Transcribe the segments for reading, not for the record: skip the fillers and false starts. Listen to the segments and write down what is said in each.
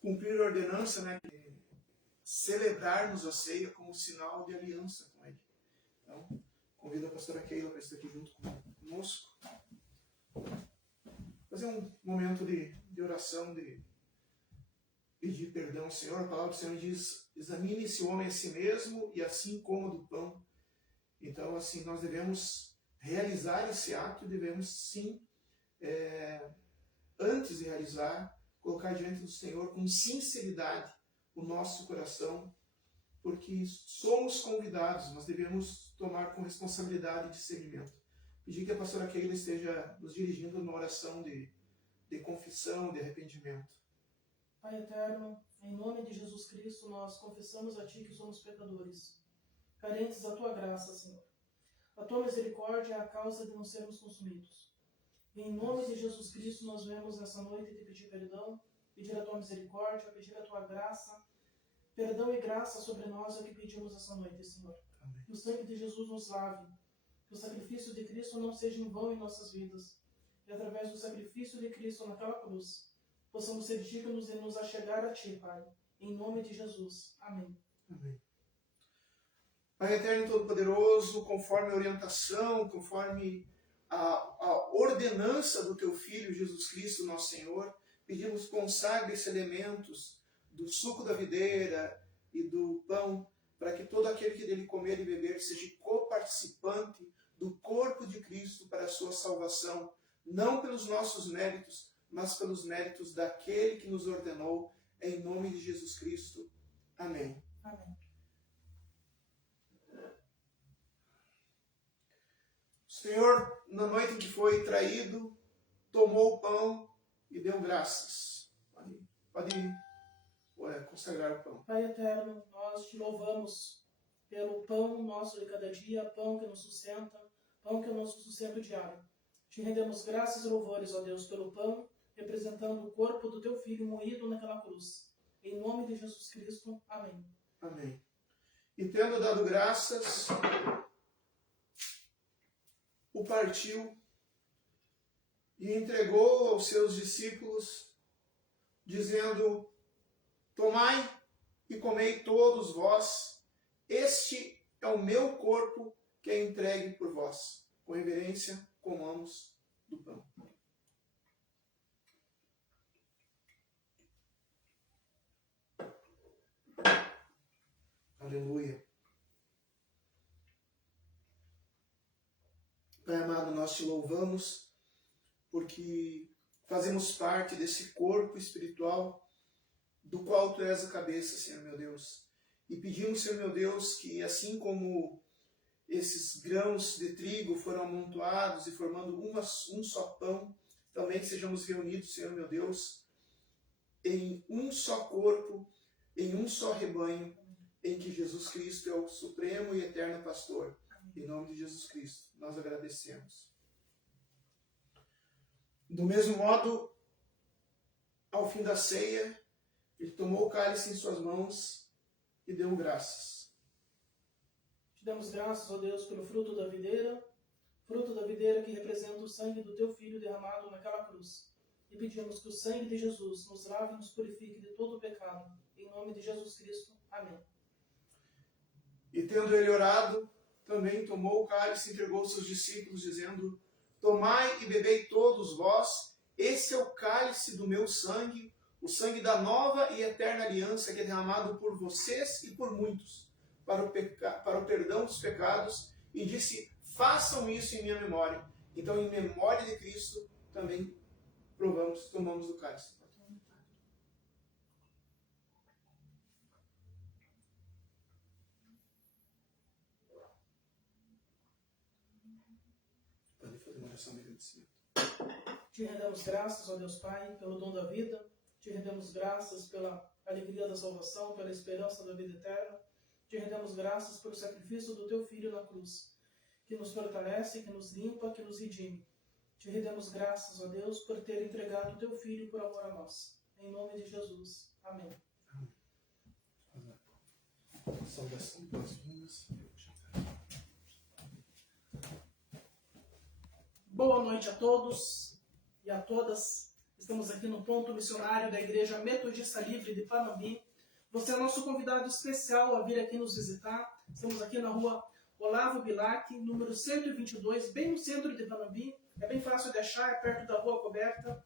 cumprir a ordenança, né? Celebrarmos a ceia como sinal de aliança com Ele. Então, convido a pastora Keila para estar aqui junto conosco. Fazer um momento de oração, de pedir perdão ao Senhor. A palavra do Senhor diz: examine esse homem a si mesmo e assim coma do pão. Então, assim, nós devemos realizar esse ato e devemos, sim, antes de realizar, colocar diante do Senhor com sinceridade o nosso coração, porque somos convidados, nós devemos tomar com responsabilidade e discernimento. Pedir que a pastora Keila esteja nos dirigindo numa oração de confissão, de arrependimento. Pai eterno, em nome de Jesus Cristo, nós confessamos a Ti que somos pecadores, carentes da Tua graça, Senhor. A Tua misericórdia é a causa de não sermos consumidos. E em nome de Jesus Cristo, nós vemos nessa noite te pedir perdão, pedir a Tua misericórdia, pedir a Tua graça. Perdão e graça sobre nós é o que pedimos essa noite, Senhor. Amém. Que o sangue de Jesus nos lave, que o sacrifício de Cristo não seja em vão em nossas vidas. E através do sacrifício de Cristo naquela cruz, possamos ser dignos de nos achegar a Ti, Pai. Em nome de Jesus. Amém. Amém. Pai eterno e todo-poderoso, conforme a orientação, conforme a ordenança do Teu Filho Jesus Cristo, nosso Senhor, pedimos consagre esses elementos do suco da videira e do pão, para que todo aquele que dele comer e beber seja coparticipante do corpo de Cristo para a sua salvação, não pelos nossos méritos, mas pelos méritos daquele que nos ordenou, em nome de Jesus Cristo. Amém. Amém. O Senhor, na noite em que foi traído, tomou o pão e deu graças. Pode consagrar o pão. Pai eterno, nós Te louvamos pelo pão nosso de cada dia, pão que nos sustenta, pão que é o nosso sustento diário. Te rendemos graças e louvores, ó Deus, pelo pão, representando o corpo do Teu Filho moído naquela cruz. Em nome de Jesus Cristo. Amém. Amém. E tendo dado graças, o partiu e entregou aos seus discípulos, dizendo: tomai e comei todos vós, este é o meu corpo que é entregue por vós. Com reverência, comamos do pão. Aleluia. Pai amado, nós Te louvamos porque fazemos parte desse corpo espiritual do qual Tu és a cabeça, Senhor meu Deus. E pedimos, Senhor meu Deus, que assim como esses grãos de trigo foram amontoados e formando um só pão, também sejamos reunidos, Senhor meu Deus, em um só corpo, em um só rebanho, em que Jesus Cristo é o supremo e eterno pastor. Em nome de Jesus Cristo, nós agradecemos. Do mesmo modo, ao fim da ceia, Ele tomou o cálice em suas mãos e deu graças. Te damos graças, ó Deus, pelo fruto da videira que representa o sangue do Teu Filho derramado naquela cruz. E pedimos que o sangue de Jesus nos lave e nos purifique de todo o pecado. Em nome de Jesus Cristo. Amém. E tendo ele orado, também tomou o cálice e entregou aos seus discípulos, dizendo: tomai e bebei todos vós, esse é o cálice do meu sangue, o sangue da nova e eterna aliança, que é derramado por vocês e por muitos, para o perdão dos pecados. E disse: façam isso em minha memória. Então, em memória de Cristo, também tomamos o cálice. Pode fazer uma oração de agradecimento. Te rendemos graças, ó Deus Pai, pelo dom da vida. Te rendemos graças pela alegria da salvação, pela esperança da vida eterna. Te rendemos graças pelo sacrifício do Teu Filho na cruz, que nos fortalece, que nos limpa, que nos redime. Te rendemos graças, ó Deus, por ter entregado o Teu Filho por amor a nós. Em nome de Jesus. Amém. Saudação pós-vindas. Boa noite a todos e a todas. Estamos aqui no ponto missionário da Igreja Metodista Livre de Panambi. Você é nosso convidado especial a vir aqui nos visitar. Estamos aqui na rua Olavo Bilac, número 122, bem no centro de Panambi. É bem fácil de achar, é perto da Rua Coberta.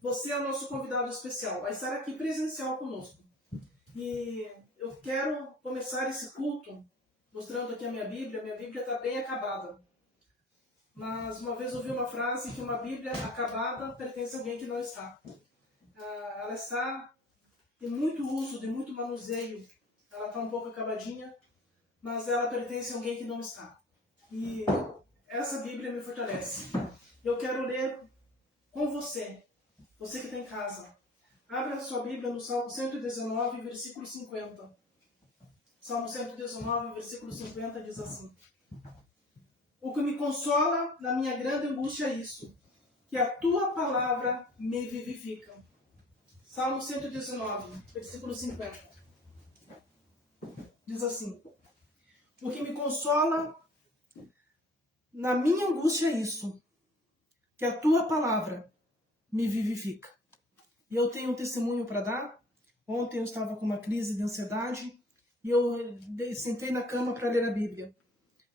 Você é nosso convidado especial, vai estar aqui presencial conosco. E eu quero começar esse culto mostrando aqui a minha Bíblia. Minha Bíblia está bem acabada. Mas uma vez ouvi uma frase que uma Bíblia acabada pertence a alguém que não está. Ela está de muito uso, de muito manuseio. Ela está um pouco acabadinha, mas ela pertence a alguém que não está. E essa Bíblia me fortalece. Eu quero ler com você, você que está em casa. Abra a sua Bíblia no Salmo 119, versículo 50. Salmo 119, versículo 50 diz assim: O que me consola na minha grande angústia é isso, que a tua palavra me vivifica. Salmo 119, versículo 50. Diz assim: O que me consola na minha angústia é isso, que a tua palavra me vivifica. E eu tenho um testemunho para dar. Ontem eu estava com uma crise de ansiedade e eu sentei na cama para ler a Bíblia.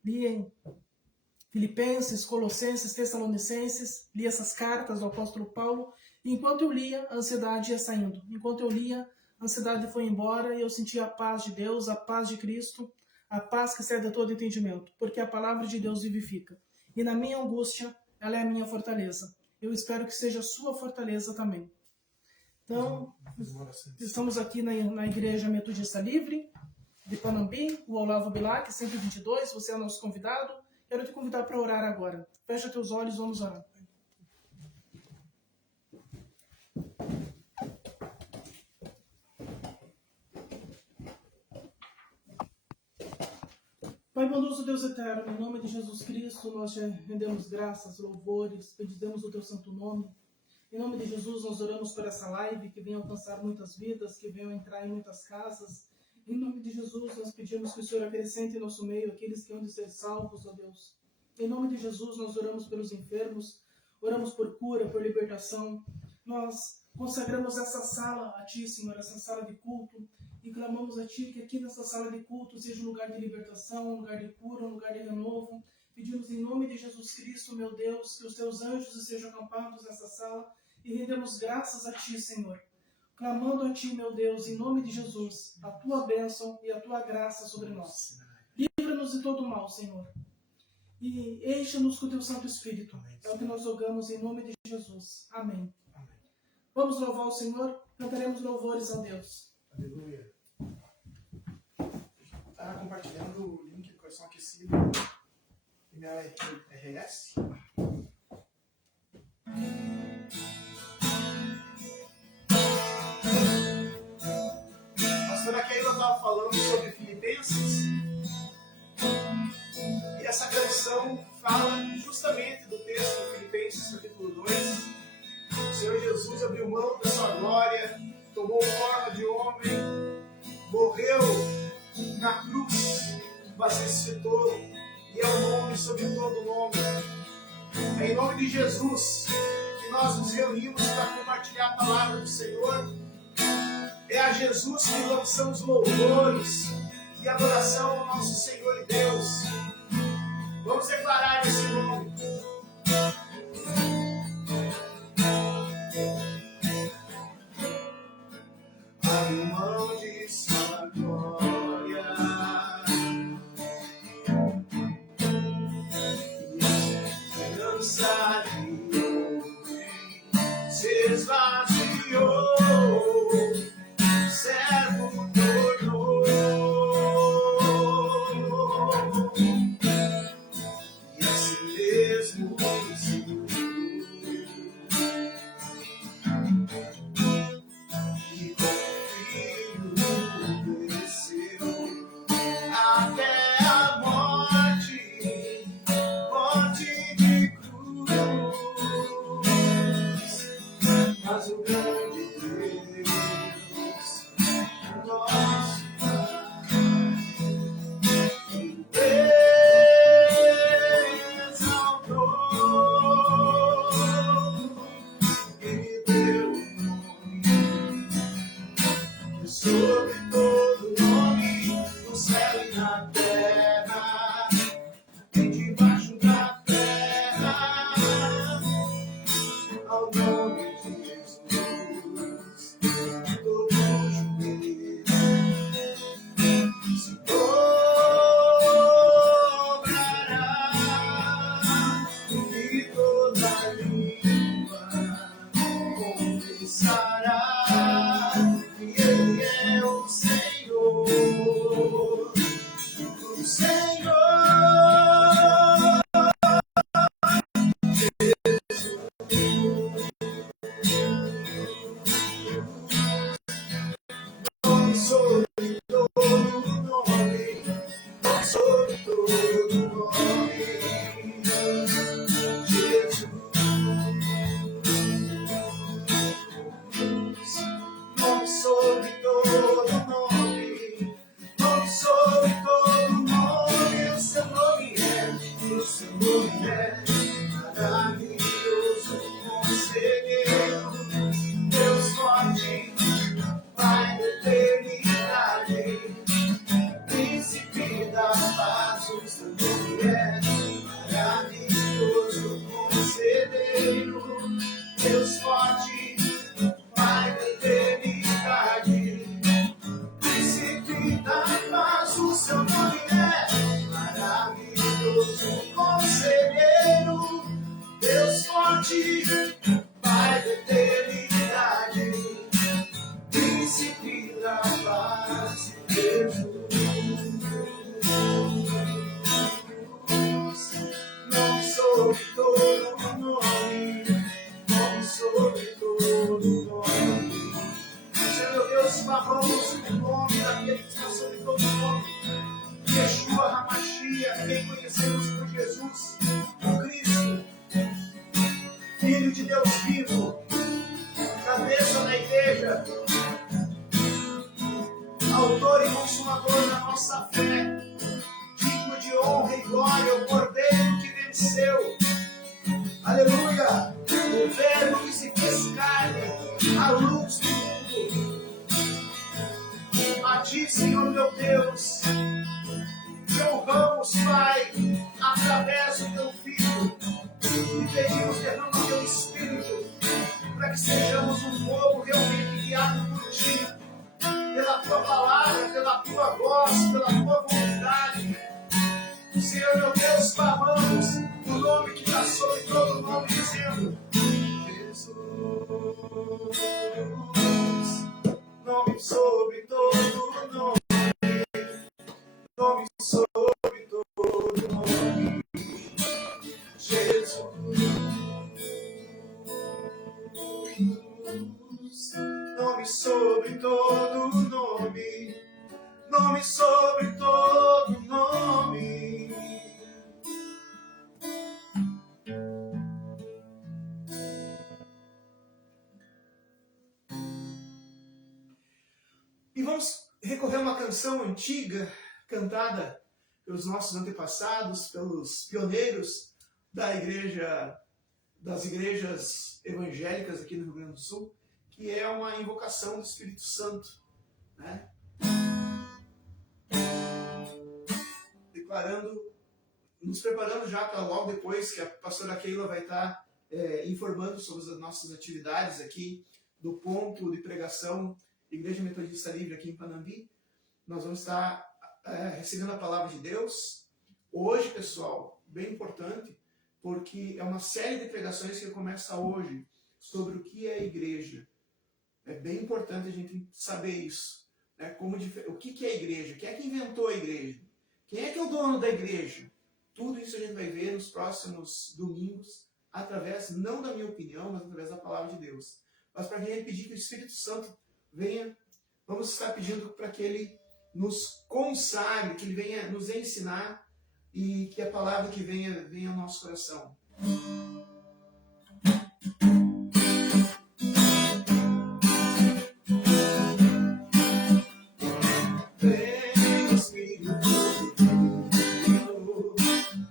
Li em Filipenses, Colossenses, Tessalonicenses, li essas cartas do apóstolo Paulo, e enquanto eu lia, a ansiedade ia saindo. Enquanto eu lia, a ansiedade foi embora e eu sentia a paz de Deus, a paz de Cristo, a paz que excede todo entendimento, porque a palavra de Deus vivifica. E na minha angústia, ela é a minha fortaleza. Eu espero que seja a sua fortaleza também. Então, estamos aqui na Igreja Metodista Livre de Panambi, o Olavo Bilac, 122, você é nosso convidado. Quero te convidar para orar agora. Fecha teus olhos, vamos orar. Pai bondoso, Deus eterno, em nome de Jesus Cristo, nós te rendemos graças, louvores, bendizemos o teu santo nome. Em nome de Jesus, nós oramos por essa live, que venha alcançar muitas vidas, que venham entrar em muitas casas. Em nome de Jesus, nós pedimos que o Senhor acrescente em nosso meio aqueles que hão de ser salvos, ó Deus. Em nome de Jesus, nós oramos pelos enfermos, oramos por cura, por libertação. Nós consagramos essa sala a Ti, Senhor, essa sala de culto, e clamamos a Ti que aqui nessa sala de culto seja um lugar de libertação, um lugar de cura, um lugar de renovo. Pedimos em nome de Jesus Cristo, meu Deus, que os Teus anjos estejam acampados nessa sala, e rendemos graças a Ti, Senhor. Clamando a Ti, meu Deus, em nome de Jesus, a Tua bênção e a Tua graça sobre nós. Livra-nos de todo mal, Senhor. E encha-nos com o Teu Santo Espírito. É o que nós rogamos em nome de Jesus. Amém. Vamos louvar o Senhor, cantaremos louvores a Deus. Aleluia. Está compartilhando o link do Coração Aquecido e minha RS. A pastora Keila estava falando sobre Filipenses, e essa canção fala justamente do texto de Filipenses capítulo 2. O Senhor Jesus abriu mão da sua glória, tomou forma de homem, morreu na cruz, mas ressuscitou, e é o nome sobre todo nome. É em nome de Jesus que nós nos reunimos para compartilhar a palavra do Senhor. É a Jesus que lançamos louvores e adoração ao nosso Senhor e Deus. Vamos declarar esse nome. Abre mão de sua glória e esperança de homem se esvaziou, servo tornou, e assim mesmo sobre todo nome, no céu e na terra, e debaixo da terra, ao nome de Jesus, todo joelho se dobrará e toda língua confessará que Ele é o Senhor, o Senhor. Nome sobre todo nome, nome sobre todo nome, Jesus. Nome sobre todo nome, nome sobre todo nome, o seu nome é maravilhoso, conselheiro, Deus forte, Pai da eternidade, Príncipe da paz, o seu nome é maravilhoso, conselheiro, Deus forte, Pai da eternidade, Príncipe da paz, o seu nome é maravilhoso, conselheiro, Deus forte, Pai da eternidade, Príncipe da paz, Jesus. Nome sobre todo nome, nome sobre todo nome. Senhor meu Deus, clamamos o nome daquele que está sobre todo nome. Yeshua HaMashiach, quem conhecemos por Jesus, o Cristo, Filho de Deus vivo, cabeça da igreja, autor e consumador da nossa fé, digno de honra e glória, o Cordeiro que venceu. Aleluia! O Verbo que se fez carne, a luz do mundo. A ti, Senhor meu Deus, te honramos, Pai, através do teu Filho, e pedimos derrama o teu Espírito, para que sejamos um povo realmente guiado por ti, pela tua palavra, pela tua voz, pela tua vontade. Senhor meu Deus, clamamos o nome que está sobre todo nome, dizendo: Jesus, nome sobre todo nome, nome sobre todo nome, Jesus, nome sobre todo nome, nome sobre todo nome. E vamos recorrer a uma canção antiga, cantada pelos nossos antepassados, pelos pioneiros da igreja, das igrejas evangélicas aqui no Rio Grande do Sul, que é uma invocação do Espírito Santo, né? Declarando, nos preparando já para logo depois que a pastora Keila vai estar informando sobre as nossas atividades aqui do ponto de pregação Igreja Metodista Livre aqui em Panambi. Nós vamos estar recebendo a palavra de Deus. Hoje, pessoal, bem importante, porque é uma série de pregações que começa hoje sobre o que é a igreja. É bem importante a gente saber isso. Né? O que é a igreja? Quem é que inventou a igreja? Quem é que é o dono da igreja? Tudo isso a gente vai ver nos próximos domingos, através, não da minha opinião, mas através da palavra de Deus. Mas para a gente pedir que o Espírito Santo venha, vamos estar pedindo para que Ele nos consagre, que Ele venha nos ensinar e que a palavra que venha ao nosso coração. Vem, Espírito Divino,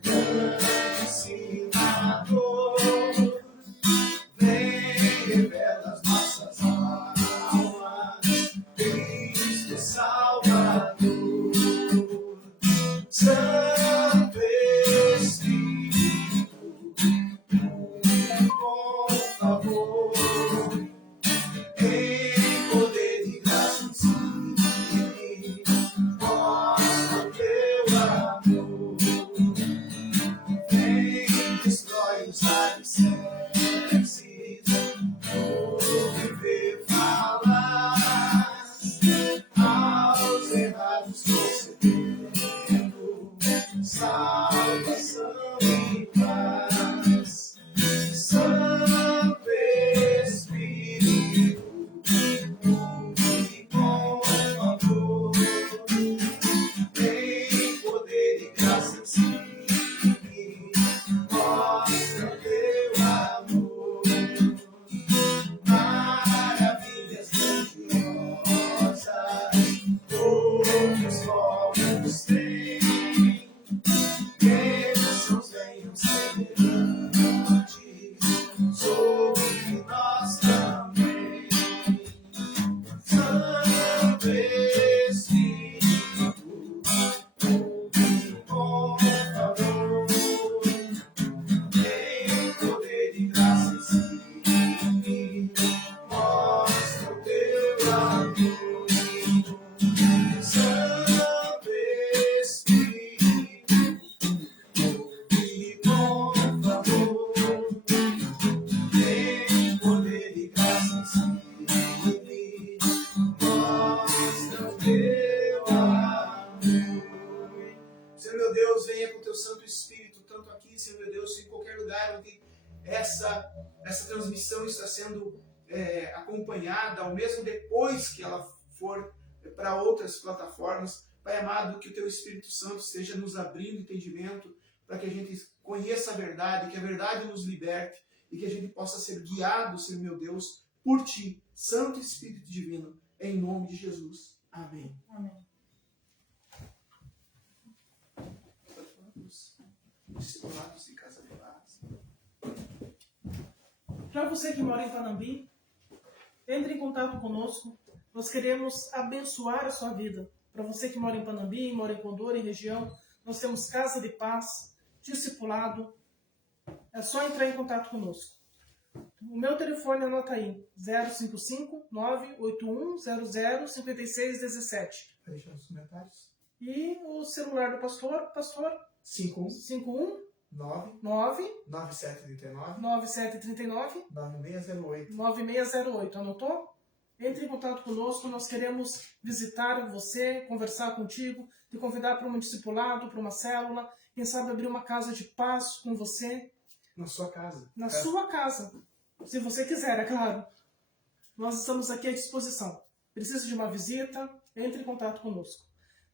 grande ensinador, vem, revela as nossas almas, vem, Santo Espírito, ouve com favor, tem poder e graça em mostra o teu amor. Senhor meu Deus, venha com o teu Santo Espírito, tanto aqui, Senhor meu Deus, em qualquer lugar onde essa transmissão está sendo acompanhada, ou mesmo depois que ela for para outras plataformas. Pai amado, que o teu Espírito Santo esteja nos abrindo entendimento para que a gente conheça a verdade, que a verdade nos liberte e que a gente possa ser guiado, Senhor meu Deus, por Ti, Santo Espírito Divino, em nome de Jesus. Amém. Amém. Discipulados de Casa de Paz. Para você que mora em Panambi, entre em contato conosco. Nós queremos abençoar a sua vida. Para você que mora em Panambi, mora em Condor, em região, nós temos Casa de Paz, discipulado. É só entrar em contato conosco. O meu telefone, anota aí, 055-981-00-5617. Vai deixar nos comentários. E o celular do pastor 51 9739 9608. Anotou? Entre em contato conosco, nós queremos visitar você, conversar contigo, te convidar para um discipulado, para uma célula, quem sabe abrir uma casa de paz com você. Na sua casa. Na sua casa. Se você quiser, é claro. Nós estamos aqui à disposição. Precisa de uma visita? Entre em contato conosco.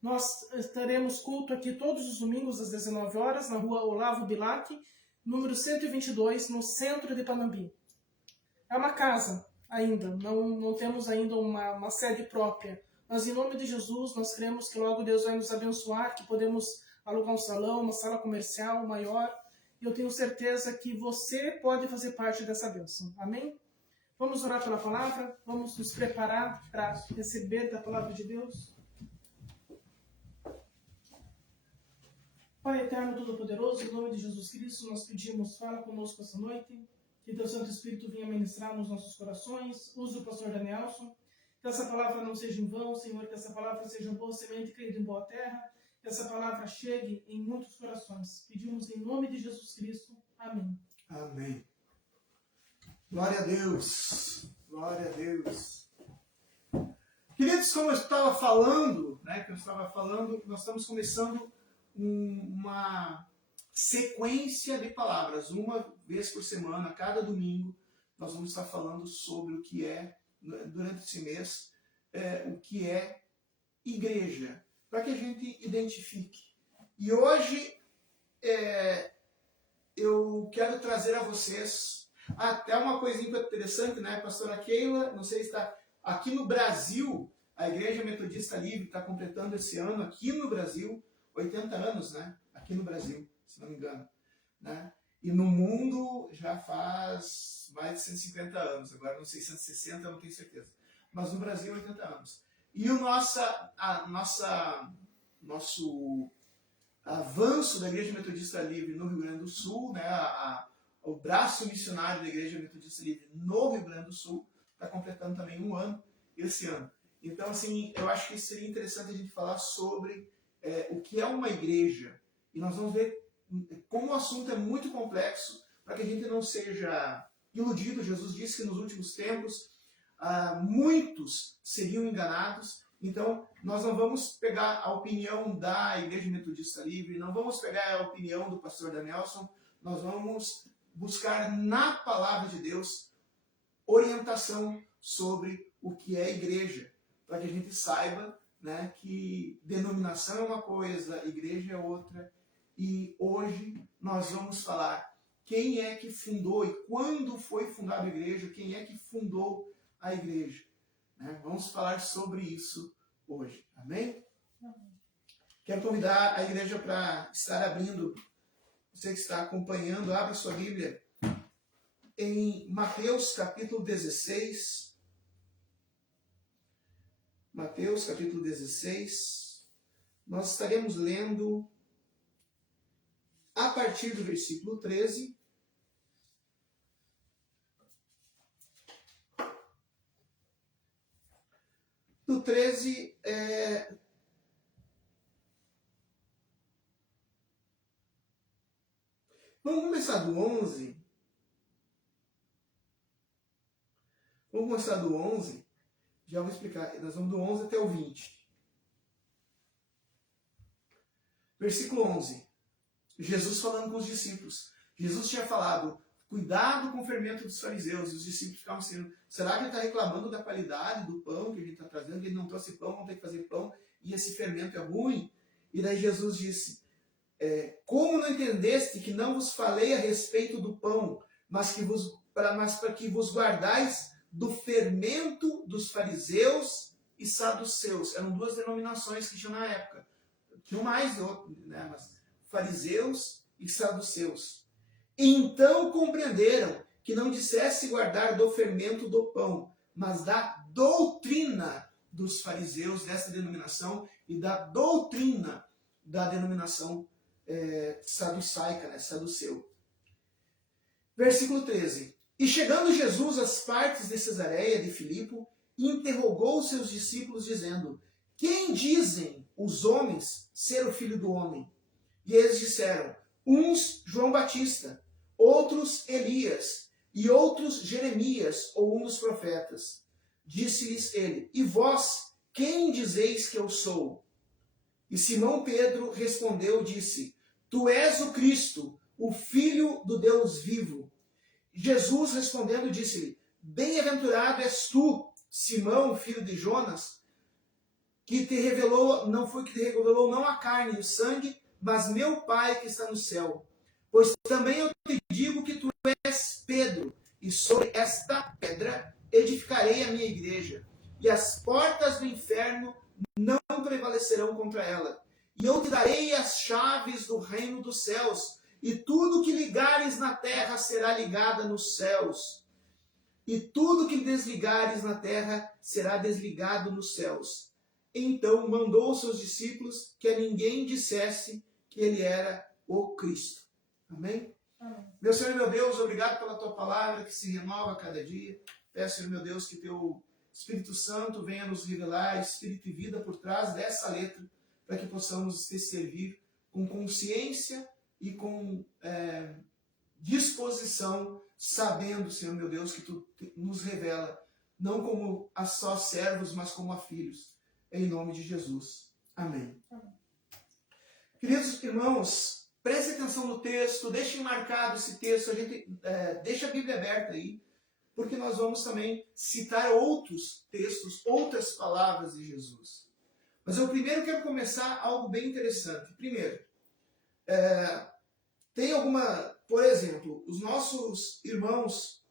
Nós teremos culto aqui todos os domingos às 19 horas, na rua Olavo Bilac, número 122, no centro de Panambi. É uma casa ainda, não temos ainda uma sede própria. Mas em nome de Jesus, nós cremos que logo Deus vai nos abençoar, que podemos alugar um salão, uma sala comercial maior. E eu tenho certeza que você pode fazer parte dessa bênção. Amém? Vamos orar pela palavra, vamos nos preparar para receber da palavra de Deus. Pai eterno, todo-poderoso, em nome de Jesus Cristo, nós pedimos, fala conosco essa noite, que teu Santo Espírito venha ministrar nos nossos corações, use o pastor Danielson, que essa palavra não seja em vão, Senhor, que essa palavra seja boa semente caída em boa terra, que essa palavra chegue em muitos corações. Pedimos em nome de Jesus Cristo. Amém. Amém. Glória a Deus. Glória a Deus. Queridos, como eu estava falando, nós estamos começando uma sequência de palavras. Uma vez por semana, cada domingo, nós vamos estar falando sobre o que é, durante esse mês, o que é igreja, para que a gente identifique. E hoje eu quero trazer a vocês até uma coisinha interessante, né, pastora Keila? Não sei se está aqui no Brasil, a Igreja Metodista Livre está completando esse ano, aqui no Brasil, 80 anos, né? Aqui no Brasil, se não me engano. Né? E no mundo já faz mais de 150 anos, agora não sei, 160, eu não tenho certeza. Mas no Brasil, 80 anos. E o nosso avanço da Igreja Metodista Livre no Rio Grande do Sul, né? O braço missionário da Igreja Metodista Livre no Rio Grande do Sul está completando também um ano esse ano. Então, assim, eu acho que seria interessante a gente falar sobre o que é uma igreja. E nós vamos ver como o assunto é muito complexo, para que a gente não seja iludido. Jesus disse que nos últimos tempos muitos seriam enganados. Então, nós não vamos pegar a opinião da Igreja Metodista Livre, não vamos pegar a opinião do pastor Danielson, nós vamos buscar na palavra de Deus orientação sobre o que é igreja, para que a gente saiba, né, que denominação é uma coisa, igreja é outra. E hoje nós vamos falar quem é que fundou e quando foi fundada a igreja, quem é que fundou a igreja. Né? Vamos falar sobre isso hoje. Amém? Amém. Quero convidar a igreja para estar abrindo, você que está acompanhando, abra sua Bíblia em Mateus capítulo 16. Mateus capítulo 16. Nós estaremos lendo a partir do versículo 13 do 13, vamos começar do 11. Vamos começar do 11. Já vou explicar. Nós vamos do 11 até o 20. Versículo 11. Jesus falando com os discípulos. Jesus tinha falado, cuidado com o fermento dos fariseus. E os discípulos ficavam assim, será que ele está reclamando da qualidade do pão que ele está trazendo? Que ele não trouxe pão, não tem que fazer pão. E esse fermento é ruim? E daí Jesus disse, como não entendeste que não vos falei a respeito do pão, mas para que vos guardais do fermento dos fariseus e saduceus. Eram duas denominações que tinham na época. Tinham mais de outro, né? Mas fariseus e saduceus. Então compreenderam que não dissesse guardar do fermento do pão, mas da doutrina dos fariseus, dessa denominação, e da doutrina da denominação saducaica, né? Saduceu. Versículo 13. E chegando Jesus às partes de Cesareia de Filipo, interrogou seus discípulos, dizendo, quem dizem os homens ser o Filho do Homem? E eles disseram, uns João Batista, outros Elias, e outros Jeremias, ou um dos profetas. Disse-lhes ele, e vós, quem dizeis que eu sou? E Simão Pedro respondeu e disse, tu és o Cristo, o Filho do Deus vivo. Jesus respondendo disse-lhe, bem-aventurado és tu, Simão, filho de Jonas, que te revelou, não foi que te revelou não a carne e o sangue, mas meu Pai que está no céu. Pois também eu te digo que tu és Pedro, e sobre esta pedra edificarei a minha igreja, e as portas do inferno não prevalecerão contra ela. E eu te darei as chaves do reino dos céus, e tudo que ligares na terra será ligado nos céus, e tudo que desligares na terra será desligado nos céus. Então mandou os seus discípulos que a ninguém dissesse que ele era o Cristo. Amém? Amém. Meu Senhor e meu Deus, obrigado pela tua palavra que se renova a cada dia. Peço, Senhor meu Deus, que teu Espírito Santo venha nos revelar Espírito e vida por trás dessa letra, para que possamos te servir com consciência e com disposição, sabendo, Senhor meu Deus, que tu nos revela, não como a só servos, mas como a filhos. Em nome de Jesus. Amém. Amém. Queridos irmãos, prestem atenção no texto, deixem marcado esse texto, a gente deixa a Bíblia aberta aí, porque nós vamos também citar outros textos, outras palavras de Jesus. Mas eu primeiro quero começar algo bem interessante. Primeiro, tem alguma, por exemplo, os nossos irmãos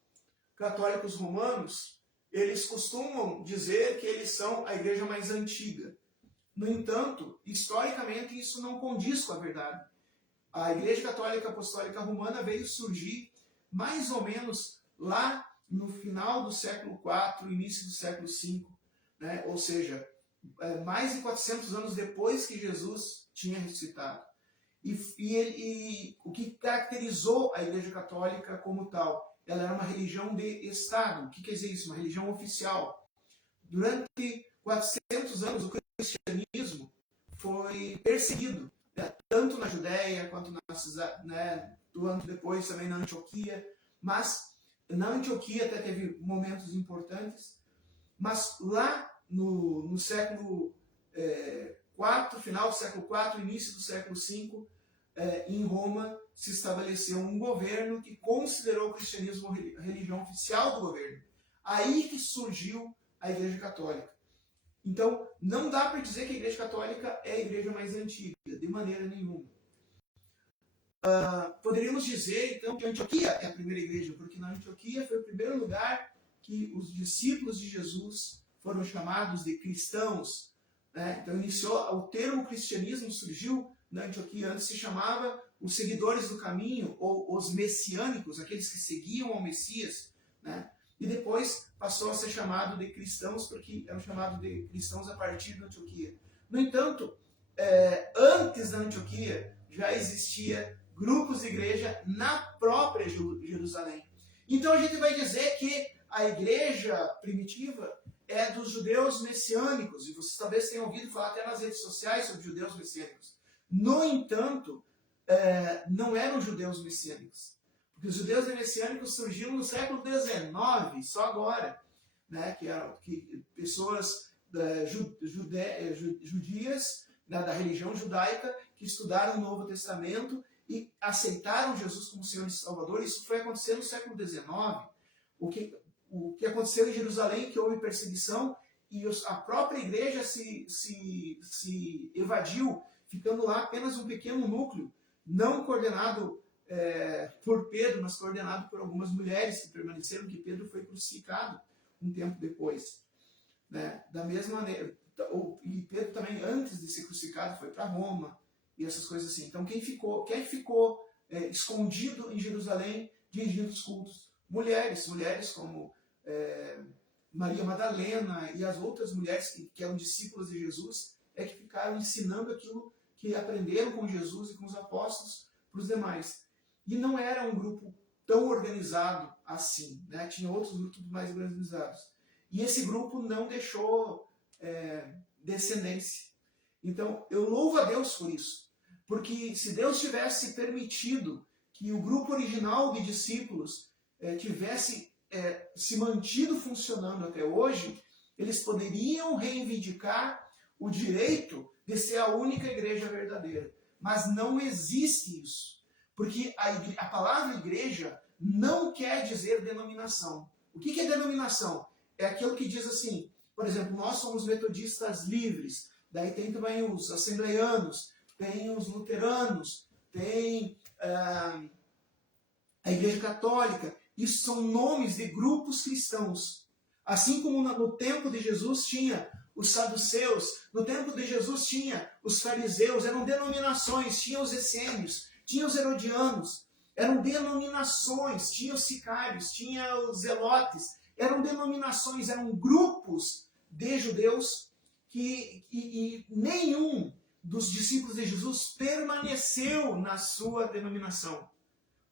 católicos romanos, eles costumam dizer que eles são a igreja mais antiga. No entanto, historicamente, isso não condiz com a verdade. A Igreja Católica Apostólica Romana veio surgir mais ou menos lá no final do século IV, início do século V, né? Ou seja, mais de 400 anos depois que Jesus tinha ressuscitado. E o que caracterizou a Igreja Católica como tal? Ela era uma religião de Estado. O que quer dizer isso? Uma religião oficial. Durante 400 anos, o cristianismo foi perseguido, né? Tanto na Judéia, quanto do ano depois também na Antioquia. Mas na Antioquia até teve momentos importantes. Mas lá no século IV, final do século IV, início do século V, em Roma se estabeleceu um governo que considerou o cristianismo a religião oficial do governo. Aí que surgiu a Igreja Católica. Então, não dá para dizer que a Igreja Católica é a igreja mais antiga, de maneira nenhuma. Poderíamos dizer, então, que a Antioquia é a primeira igreja, porque na Antioquia foi o primeiro lugar que os discípulos de Jesus foram chamados de cristãos, né? Então, o termo cristianismo surgiu na Antioquia. Antes se chamava os seguidores do caminho, ou os messiânicos, aqueles que seguiam ao Messias, né? E depois passou a ser chamado de cristãos, porque eram chamados de cristãos a partir da Antioquia. No entanto, antes da Antioquia, já existia grupos de igreja na própria Jerusalém. Então a gente vai dizer que a igreja primitiva é dos judeus messiânicos, e vocês talvez tenham ouvido falar até nas redes sociais sobre judeus messiânicos. No entanto, não eram judeus messiânicos, porque os judeus messiânicos surgiram no século XIX, só agora, né, que pessoas judias, né, da religião judaica, que estudaram o Novo Testamento e aceitaram Jesus como Senhor e Salvador. Isso foi acontecer no século XIX. O que aconteceu em Jerusalém, que houve perseguição, e a própria igreja se evadiu, ficando lá apenas um pequeno núcleo, não coordenado por Pedro, mas coordenado por algumas mulheres que permaneceram, que Pedro foi crucificado um tempo depois. Né? Da mesma maneira, e Pedro também, antes de ser crucificado, foi para Roma, e essas coisas assim. Então, quem ficou escondido em Jerusalém, dirigindo os cultos? Mulheres como Maria Madalena e as outras mulheres que eram discípulas de Jesus, que ficaram ensinando aquilo que aprenderam com Jesus e com os apóstolos para os demais. E não era um grupo tão organizado assim, né? Tinha outros grupos mais organizados. E esse grupo não deixou descendência. Então, eu louvo a Deus por isso. Porque se Deus tivesse permitido que o grupo original de discípulos tivesse se mantido funcionando até hoje, eles poderiam reivindicar o direito de ser a única igreja verdadeira. Mas não existe isso. Porque a palavra igreja não quer dizer denominação. O que é denominação? É aquilo que diz assim, por exemplo, nós somos metodistas livres, daí tem também os assembleianos, tem os luteranos, tem a Igreja Católica. Isso são nomes de grupos cristãos. Assim como no tempo de Jesus tinha os saduceus, no tempo de Jesus tinha os fariseus, eram denominações, tinha os essênios, tinha os herodianos, eram denominações, tinha os sicários, tinha os zelotes, eram denominações, eram grupos de judeus e nenhum dos discípulos de Jesus permaneceu na sua denominação.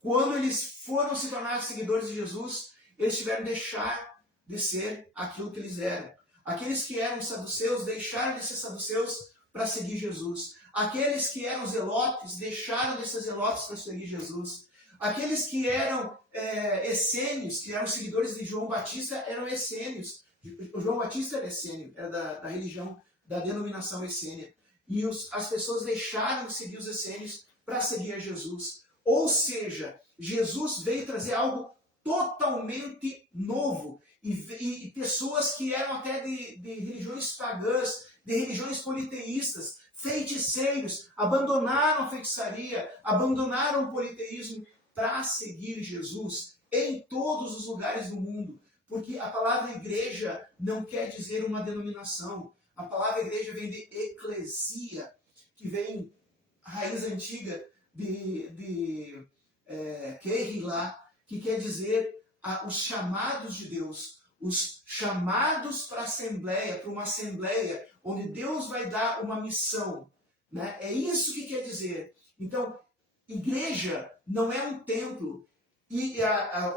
Quando eles foram se tornar seguidores de Jesus, eles tiveram que deixar de ser aquilo que eles eram. Aqueles que eram saduceus deixaram de ser saduceus para seguir Jesus. Aqueles que eram zelotes deixaram de ser zelotes para seguir Jesus. Aqueles que eram essênios, que eram seguidores de João Batista, eram essênios. O João Batista era essênio, era da religião, da denominação essênia. E as pessoas deixaram de seguir os essênios para seguir a Jesus. Ou seja, Jesus veio trazer algo totalmente novo. E pessoas que eram até de religiões pagãs, de religiões politeístas, feiticeiros, abandonaram a feitiçaria, abandonaram o politeísmo para seguir Jesus em todos os lugares do mundo. Porque a palavra igreja não quer dizer uma denominação. A palavra igreja vem de eclesia, que vem raiz antiga de Kehilá, que quer dizer os chamados de Deus, os chamados para uma assembleia, onde Deus vai dar uma missão. Né? É isso que quer dizer. Então, igreja não é um templo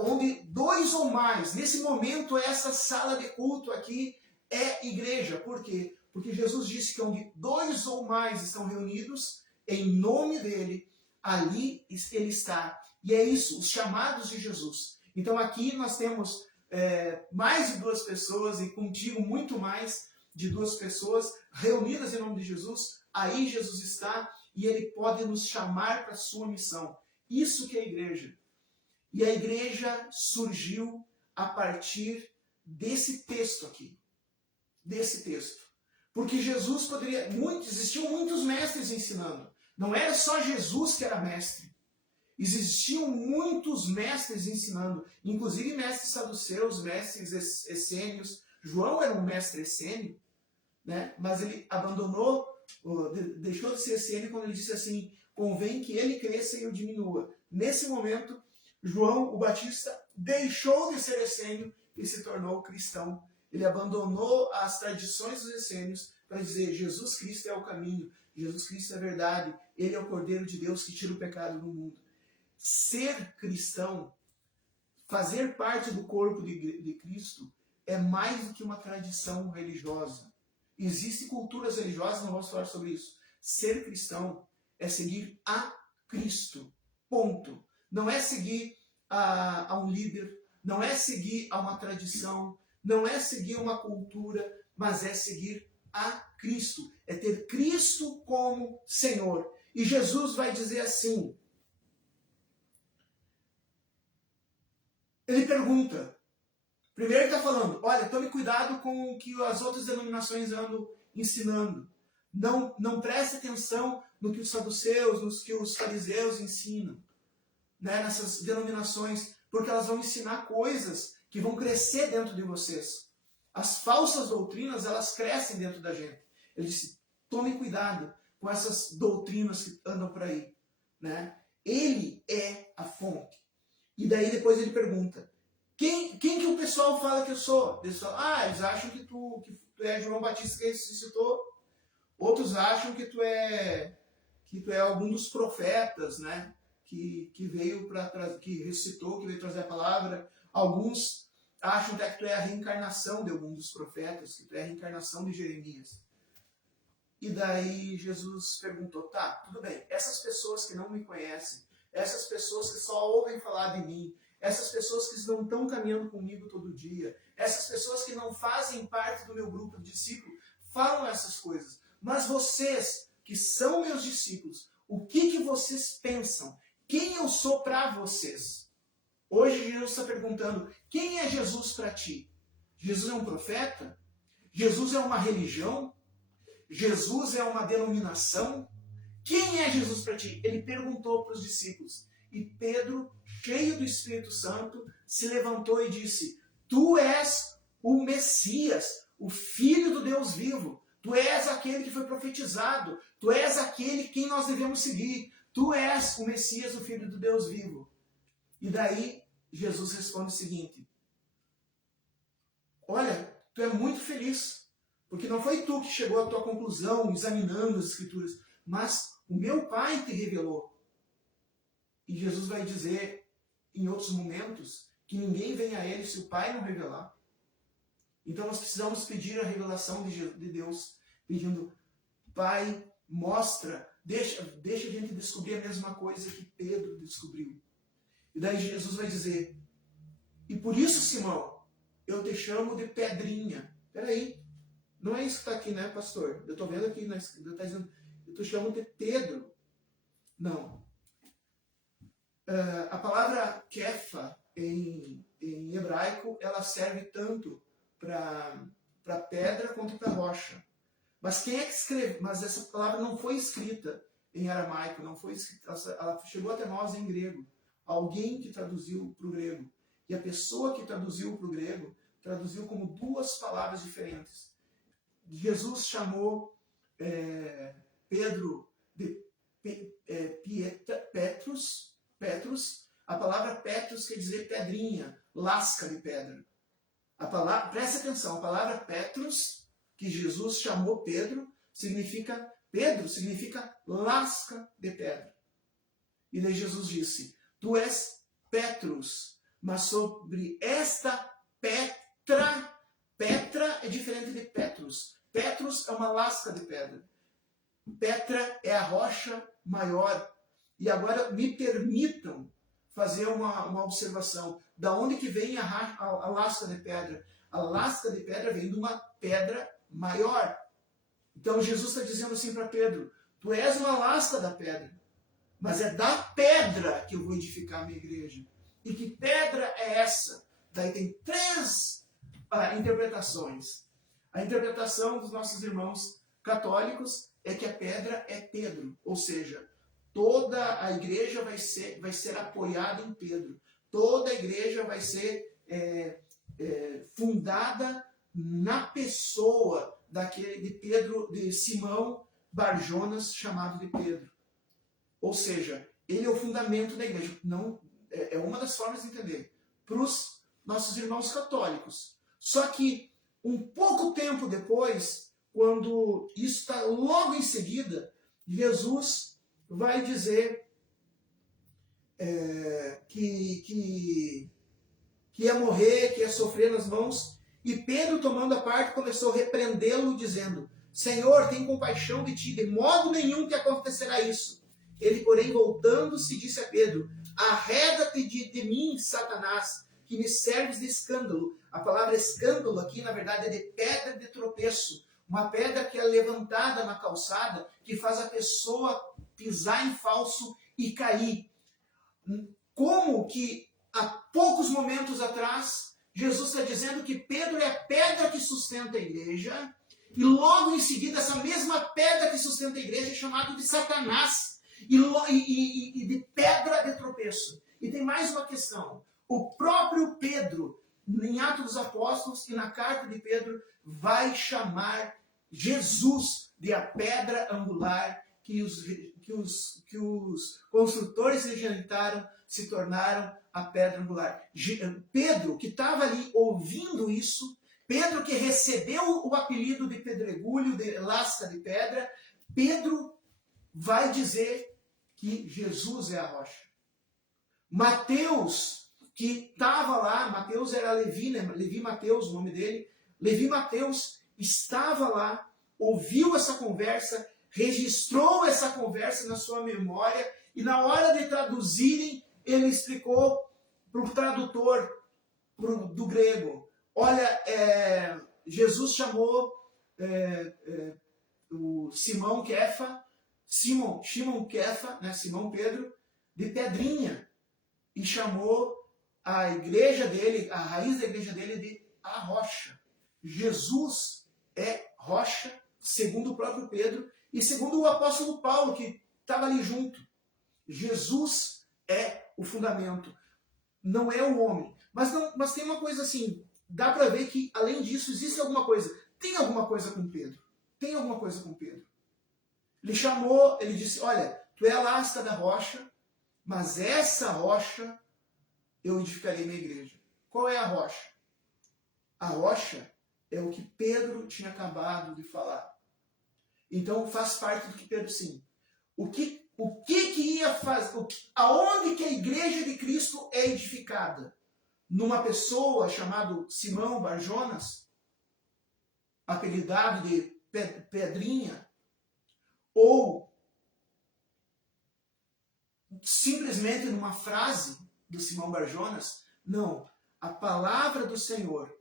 onde dois ou mais, nesse momento essa sala de culto aqui é igreja. Por quê? Porque Jesus disse que onde dois ou mais estão reunidos, em nome dele, ali ele está. E é isso, os chamados de Jesus. Então aqui nós temos mais de 2 pessoas, e contigo muito mais de 2 pessoas, reunidas em nome de Jesus. Aí Jesus está e ele pode nos chamar para a sua missão. Isso que é a igreja. E a igreja surgiu a partir desse texto aqui. Desse texto. Porque Jesus existiam muitos mestres ensinando. Não era só Jesus que era mestre. Existiam muitos mestres ensinando, inclusive mestres saduceus, mestres essênios. João era um mestre essênio, né? Mas ele abandonou, deixou de ser essênio quando ele disse assim, convém que ele cresça e eu diminua. Nesse momento, João o Batista deixou de ser essênio e se tornou cristão. Ele abandonou as tradições dos essênios para dizer Jesus Cristo é o caminho, Jesus Cristo é a verdade, ele é o Cordeiro de Deus que tira o pecado do mundo. Ser cristão, fazer parte do corpo de Cristo, é mais do que uma tradição religiosa. Existem culturas religiosas, não vamos falar sobre isso. Ser cristão é seguir a Cristo. Ponto. Não é seguir a um líder, não é seguir a uma tradição, não é seguir uma cultura, mas é seguir a Cristo. É ter Cristo como Senhor. E Jesus vai dizer assim, ele pergunta, primeiro ele está falando, olha, tome cuidado com o que as outras denominações andam ensinando. Não preste atenção no que os saduceus, no que os fariseus ensinam, né, nessas denominações, porque elas vão ensinar coisas que vão crescer dentro de vocês. As falsas doutrinas, elas crescem dentro da gente. Ele disse, tome cuidado com essas doutrinas que andam por aí. Né? Ele é a fonte. E daí depois ele pergunta, quem que o pessoal fala que eu sou? Eles falam, eles acham que tu é João Batista que ressuscitou. Outros acham que tu é algum dos profetas, né? Que veio que ressuscitou, que veio trazer a palavra. Alguns acham até que tu é a reencarnação de algum dos profetas, que tu é a reencarnação de Jeremias. E daí Jesus perguntou, tá, tudo bem, essas pessoas que não me conhecem, essas pessoas que só ouvem falar de mim, essas pessoas que não estão caminhando comigo todo dia, essas pessoas que não fazem parte do meu grupo de discípulos, falam essas coisas. Mas vocês, que são meus discípulos, o que vocês pensam? Quem eu sou para vocês? Hoje Jesus está perguntando, quem é Jesus para ti? Jesus é um profeta? Jesus é uma religião? Jesus é uma denominação? Quem é Jesus para ti? Ele perguntou para os discípulos. E Pedro, cheio do Espírito Santo, se levantou e disse, tu és o Messias, o Filho do Deus vivo. Tu és aquele que foi profetizado. Tu és aquele quem nós devemos seguir. Tu és o Messias, o Filho do Deus vivo. E daí Jesus responde o seguinte, olha, tu é muito feliz, porque não foi tu que chegou à tua conclusão examinando as Escrituras, mas o meu Pai te revelou. E Jesus vai dizer em outros momentos que ninguém vem a Ele se o Pai não revelar. Então nós precisamos pedir a revelação de Deus, pedindo, Pai, mostra, deixa a gente descobrir a mesma coisa que Pedro descobriu. E daí Jesus vai dizer, e por isso, Simão, eu te chamo de pedrinha. Peraí, não é isso que está aqui, né, pastor? Eu estou vendo aqui, está dizendo, eu te chamo de Pedro. Não. A palavra kefa em hebraico, ela serve tanto para pedra quanto para rocha. Mas quem é que escreve? Mas essa palavra não foi escrita em aramaico, não foi escrita, ela chegou até nós em grego. Alguém que traduziu para o grego. E a pessoa que traduziu para o grego, traduziu como duas palavras diferentes. Jesus chamou Pedro de Petrus. A palavra Petrus quer dizer pedrinha, lasca de pedra. Preste atenção, a palavra Petrus, que Jesus chamou Pedro, significa lasca de pedra. E daí Jesus disse, tu és Petrus, mas sobre esta Petra é diferente de Petrus. Petrus é uma lasca de pedra. Petra é a rocha maior. E agora me permitam fazer uma observação. Da onde que vem a lasca de pedra? A lasca de pedra vem de uma pedra maior. Então Jesus está dizendo assim para Pedro, tu és uma lasca da pedra, mas é da pedra que eu vou edificar a minha igreja. E que pedra é essa? Daí tem três interpretações. A interpretação dos nossos irmãos católicos é que a pedra é Pedro, ou seja, toda a igreja vai ser apoiada em Pedro. Toda a igreja vai ser fundada na pessoa de Simão Barjonas, chamado de Pedro. Ou seja, ele é o fundamento da igreja. Não, é uma das formas de entender. Para os nossos irmãos católicos. Só que, um pouco tempo depois, quando isso está logo em seguida, Jesus vai dizer que ia morrer, que ia sofrer nas mãos, E Pedro, tomando a parte, começou a repreendê-lo, dizendo: Senhor, tem compaixão de ti, de modo nenhum te acontecerá isso. Ele, porém, voltando-se, disse a Pedro: Arreda-te de mim, Satanás, que me serves de escândalo. A palavra escândalo aqui, na verdade, é de pedra de tropeço. Uma pedra que é levantada na calçada, que faz a pessoa pisar em falso e cair. Como que há poucos momentos atrás, Jesus está dizendo que Pedro é a pedra que sustenta a igreja, e logo em seguida essa mesma pedra que sustenta a igreja é chamada de Satanás, e de pedra de tropeço. E tem mais uma questão. O próprio Pedro, em Atos dos Apóstolos e na carta de Pedro, vai chamar Jesus de a pedra angular que os construtores rejeitaram, se tornaram a pedra angular. Pedro, que estava ali ouvindo isso, Pedro que recebeu o apelido de pedregulho, de lasca de pedra, Pedro vai dizer que Jesus é a rocha. Mateus, que estava lá, Mateus era Levi, né? Levi Mateus, o nome dele. Levi Mateus estava lá, ouviu essa conversa, registrou essa conversa na sua memória, e na hora de traduzirem, ele explicou para o tradutor do grego: olha, Jesus chamou o Simão Kefa, Simão Kefa, né, Simão Pedro, de pedrinha, e chamou a igreja dele, a raiz da igreja dele, de a rocha. Jesus é rocha, segundo o próprio Pedro e segundo o apóstolo Paulo, que estava ali junto. Jesus é o fundamento, não é o homem. Mas tem uma coisa assim, dá para ver que além disso existe alguma coisa. Tem alguma coisa com Pedro. Tem alguma coisa com Pedro. Ele chamou, ele disse: olha, tu é a lasca da rocha, mas essa rocha eu edificarei minha igreja. Qual é a rocha? A rocha é o que Pedro tinha acabado de falar. Então faz parte do que Pedro, sim. O que ia fazer? Aonde que a igreja de Cristo é edificada? Numa pessoa chamada Simão Barjonas, apelidado de Pedrinha, ou simplesmente numa frase do Simão Barjonas? Não. A palavra do Senhor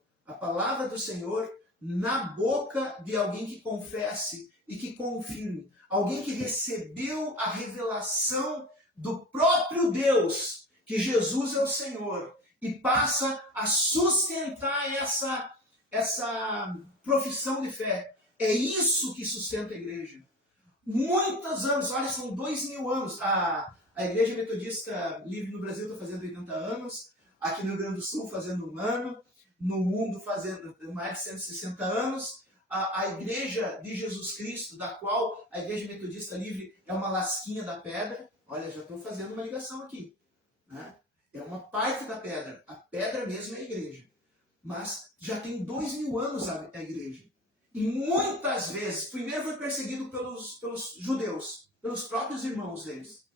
na boca de alguém que confesse e que confirme. Alguém que recebeu a revelação do próprio Deus, que Jesus é o Senhor, e passa a sustentar essa profissão de fé. É isso que sustenta a igreja. Muitos anos, olha, são 2000 anos. A Igreja Metodista Livre no Brasil está fazendo 80 anos, aqui no Rio Grande do Sul fazendo 1 ano, no mundo fazendo mais de 160 anos. A Igreja de Jesus Cristo, da qual a Igreja Metodista Livre é uma lasquinha da pedra. Olha, já estou fazendo uma ligação aqui, né? É uma parte da pedra. A pedra mesmo é a igreja. Mas já tem 2000 anos a igreja. E muitas vezes, primeiro foi perseguido pelos judeus, pelos próprios irmãos deles,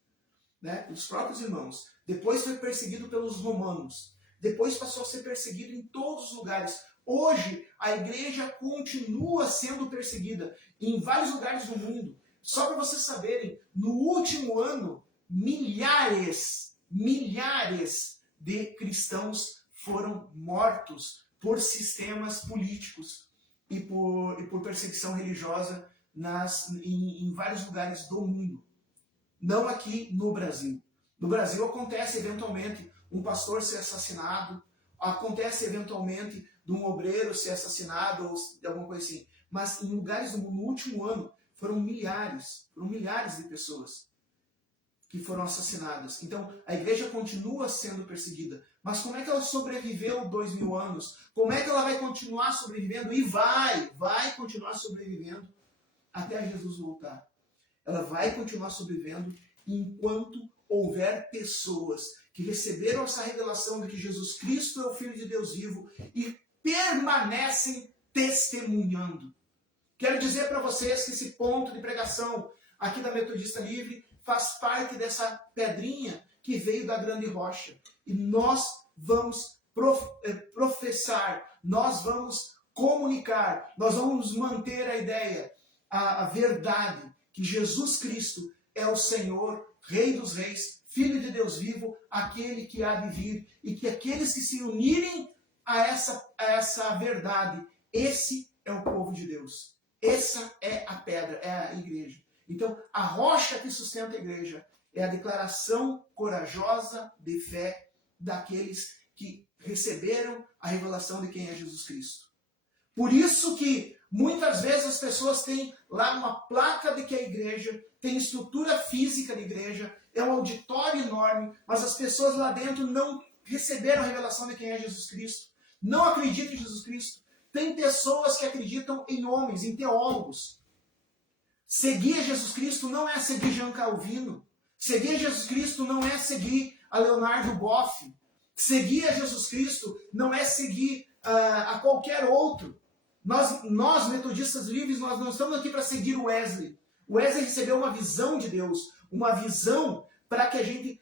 né? Pelos próprios irmãos. Depois foi perseguido pelos romanos. Depois passou a ser perseguido em todos os lugares. Hoje, a igreja continua sendo perseguida em vários lugares do mundo. Só para vocês saberem, no último ano, milhares de cristãos foram mortos por sistemas políticos e por perseguição religiosa em vários lugares do mundo. Não aqui no Brasil. No Brasil acontece eventualmente um pastor ser assassinado, acontece eventualmente de um obreiro ser assassinado ou de alguma coisa assim. Mas em lugares do mundo, no último ano, foram milhares de pessoas que foram assassinadas. Então, a igreja continua sendo perseguida. Mas como é que ela sobreviveu 2000 anos? Como é que ela vai continuar sobrevivendo? E vai continuar sobrevivendo até Jesus voltar. Ela vai continuar sobrevivendo enquanto houver pessoas que receberam essa revelação de que Jesus Cristo é o Filho de Deus vivo e permanecem testemunhando. Quero dizer para vocês que esse ponto de pregação aqui da Metodista Livre faz parte dessa pedrinha que veio da grande rocha. E nós vamos professar, nós vamos comunicar, nós vamos manter a ideia, a verdade, que Jesus Cristo é o Senhor, Rei dos Reis, Filho de Deus vivo, aquele que há de vir, e que aqueles que se unirem a essa verdade, esse é o povo de Deus. Essa é a pedra, é a igreja. Então, a rocha que sustenta a igreja é a declaração corajosa de fé daqueles que receberam a revelação de quem é Jesus Cristo. Por isso que muitas vezes as pessoas têm lá uma placa de que a igreja tem estrutura física de igreja, é um auditório enorme, mas as pessoas lá dentro não receberam a revelação de quem é Jesus Cristo, não acreditam em Jesus Cristo. Tem pessoas que acreditam em homens, em teólogos. Seguir Jesus Cristo não é seguir Jean Calvino. Seguir Jesus Cristo não é seguir a Leonardo Boff. Seguir a Jesus Cristo não é seguir a qualquer outro. Nós, metodistas livres, nós não estamos aqui para seguir o Wesley. O Wesley recebeu uma visão de Deus, uma visão para que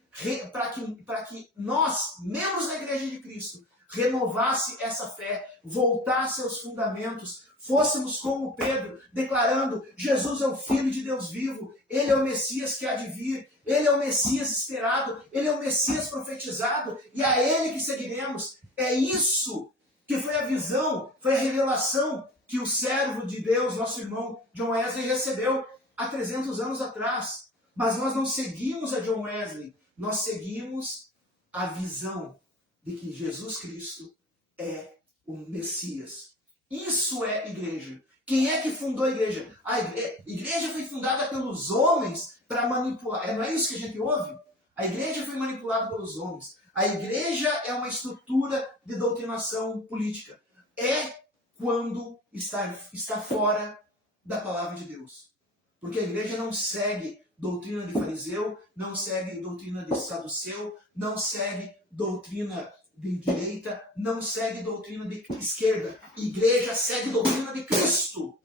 para que nós, membros da Igreja de Cristo, renovasse essa fé, voltasse aos fundamentos, fôssemos como Pedro, declarando: Jesus é o Filho de Deus vivo, Ele é o Messias que há de vir, Ele é o Messias esperado, Ele é o Messias profetizado, e a Ele que seguiremos. É isso que foi a visão, foi a revelação que o servo de Deus, nosso irmão John Wesley, recebeu há 300 anos atrás. Mas nós não seguimos a John Wesley, nós seguimos a visão de que Jesus Cristo é o Messias. Isso é igreja. Quem é que fundou a igreja? A igreja foi fundada pelos homens para manipular. Não é isso que a gente ouve? A igreja foi manipulada pelos homens. A igreja é uma estrutura de doutrinação política. É quando está fora da palavra de Deus. Porque a igreja não segue doutrina de fariseu, não segue doutrina de saduceu, não segue doutrina de direita, não segue doutrina de esquerda. Igreja segue doutrina de Cristo.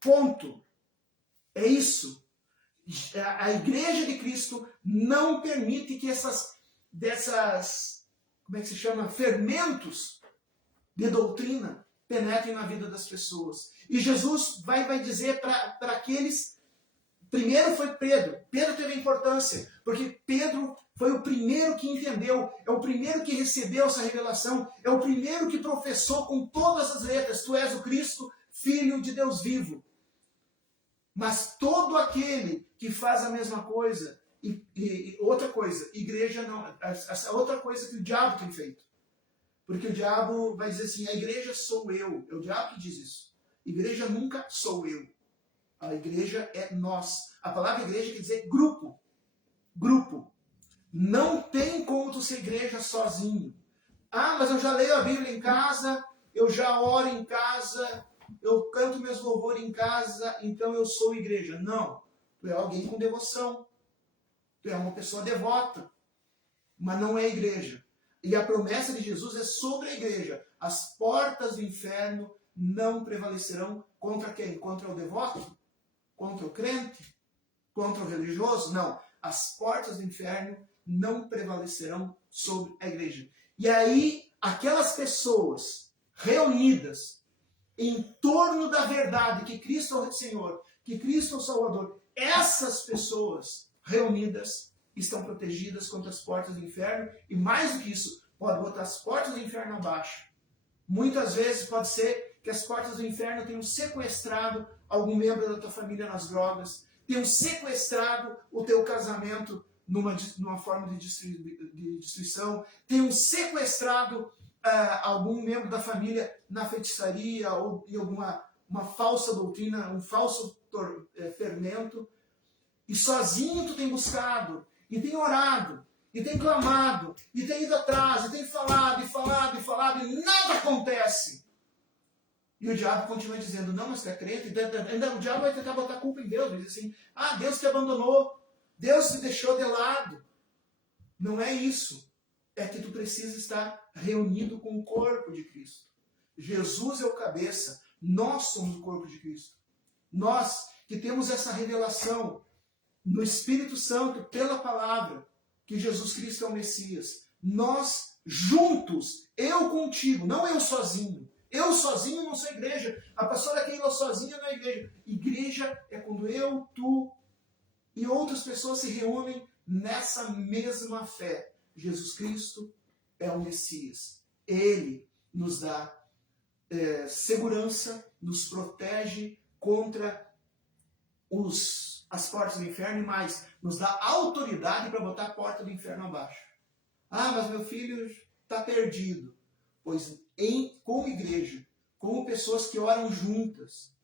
Ponto. É isso. A igreja de Cristo não permite que como é que se chama? Fermentos de doutrina penetrem na vida das pessoas. E Jesus vai dizer para aqueles. Primeiro foi Pedro. Pedro teve importância, porque Pedro foi o primeiro que entendeu, é o primeiro que recebeu essa revelação, é o primeiro que professou com todas as letras: Tu és o Cristo, Filho de Deus vivo. Mas todo aquele que faz a mesma coisa, e outra coisa, igreja não, outra coisa que o diabo tem feito. Porque o diabo vai dizer assim: a igreja sou eu. É o diabo que diz isso. Igreja nunca sou eu. A igreja é nós. A palavra igreja quer dizer grupo. Grupo. Não tem como tu ser igreja sozinho. Ah, mas eu já leio a Bíblia em casa, eu já oro em casa, eu canto meus louvores em casa, então eu sou igreja. Não. Tu é alguém com devoção. Tu é uma pessoa devota. Mas não é igreja. E a promessa de Jesus é sobre a igreja. As portas do inferno não prevalecerão contra quem? Contra o devoto? Contra o crente? Contra o religioso? Não. As portas do inferno não prevalecerão sobre a igreja. E aí, aquelas pessoas reunidas em torno da verdade que Cristo é o Senhor, que Cristo é o Salvador, essas pessoas reunidas estão protegidas contra as portas do inferno, e mais do que isso, pode botar as portas do inferno abaixo. Muitas vezes pode ser que as portas do inferno tenham sequestrado algum membro da tua família nas drogas, tenham sequestrado o teu casamento numa forma de destruição, tenham sequestrado algum membro da família na feitiçaria ou em uma falsa doutrina, um falso fermento, e sozinho tu tem buscado, e tem orado, e tem clamado, e tem ido atrás, e tem falado, e nada acontece. E o diabo continua dizendo: não, mas tu é crente. O diabo vai tentar botar culpa em Deus, vai dizer assim: ah, Deus te abandonou, Deus te deixou de lado. Não é isso. É que tu precisa estar reunido com o corpo de Cristo. Jesus é o cabeça, nós somos o corpo de Cristo. Nós que temos essa revelação no Espírito Santo, pela palavra, que Jesus Cristo é o Messias, nós juntos, eu contigo, não eu sozinho. Eu sozinho não sou igreja. A pastora Keila sozinha não é igreja. Igreja é quando eu, tu e outras pessoas se reúnem nessa mesma fé. Jesus Cristo é o Messias. Ele nos dá segurança, nos protege contra as portas do inferno e mais, nos dá autoridade para botar a porta do inferno abaixo. Ah, mas meu filho está perdido. Pois como igreja, como pessoas que oram juntas.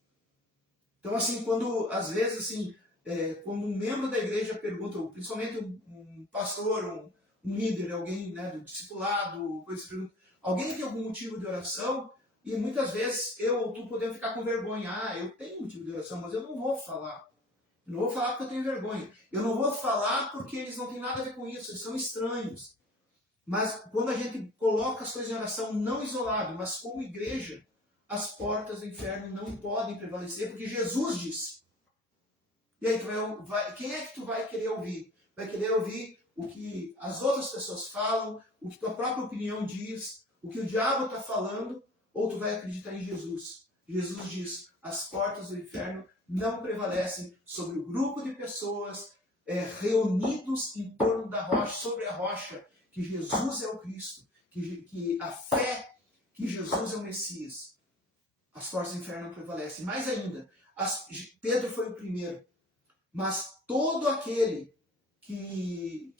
Então, assim, quando, às vezes, assim, quando um membro da igreja pergunta, principalmente um pastor, um líder, alguém, né, do discipulado, alguém tem algum motivo de oração, e muitas vezes eu ou tu podemos ficar com vergonha. Ah, eu tenho motivo de oração, mas eu não vou falar. Eu não vou falar porque eu tenho vergonha. Eu não vou falar porque eles não têm nada a ver com isso, eles são estranhos. Mas quando a gente coloca as coisas em oração, não isolado, mas como igreja, as portas do inferno não podem prevalecer, porque Jesus disse. E aí, quem é que tu vai querer ouvir? Vai querer ouvir o que as outras pessoas falam, o que tua própria opinião diz, o que o diabo está falando, ou tu vai acreditar em Jesus? Jesus diz, as portas do inferno não prevalecem sobre o grupo de pessoas reunidos em torno da rocha, sobre a rocha, que Jesus é o Cristo, que a fé que Jesus é o Messias. As portas do inferno não prevalecem. Mais ainda, Pedro foi o primeiro, mas todo aquele que